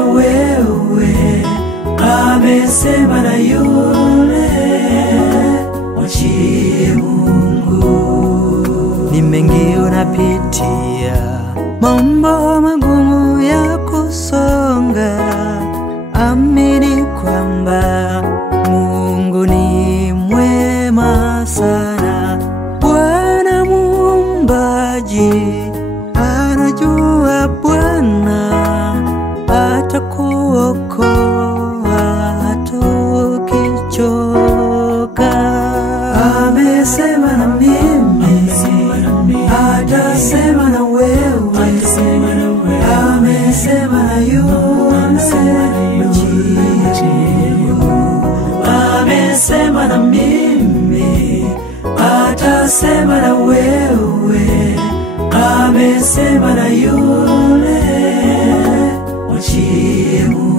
na wewe, amesema na yule. Mwachie Mungu. Ni mengi unapitia, mambo magumu ya kusonga. Amini kwamba Mungu ni mwema sana. Bwana Muumbaji anajua, Bwana atakuokoa tukichoka. Amesema na mimi, atasema na wewe, amesema na yule. Amesema na mimi, atasema na wewe, amesema na yule. Mwachie Mungu.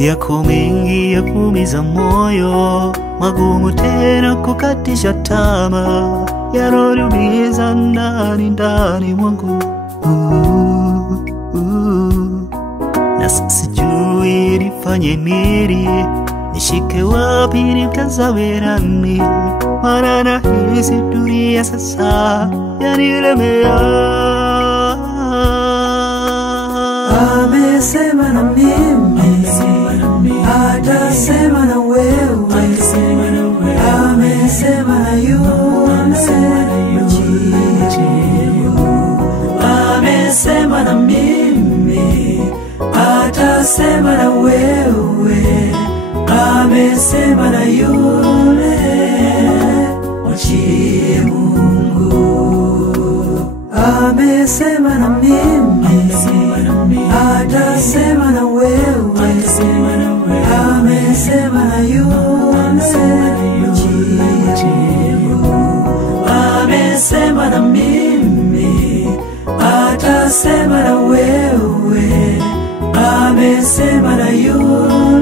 Yako mengi ya kuumiza moyo, magumu tena kukatisha tamaa, yanoniumiza ndani ndani mwangu. Na sijui nifanye nini, nishike wapi nimtazame nani, maana nahisi dunia sasa yanilemea. Amesema na mimi, atasema na wewe, amesema na yule. Amesema na mimi, atasema na wewe, amesema na yule. Mwachie Mungu. Amesema na mimi, atasema na wewe, amesema na yule. Amesema na mimi, atasema na wewe, amesema na yule.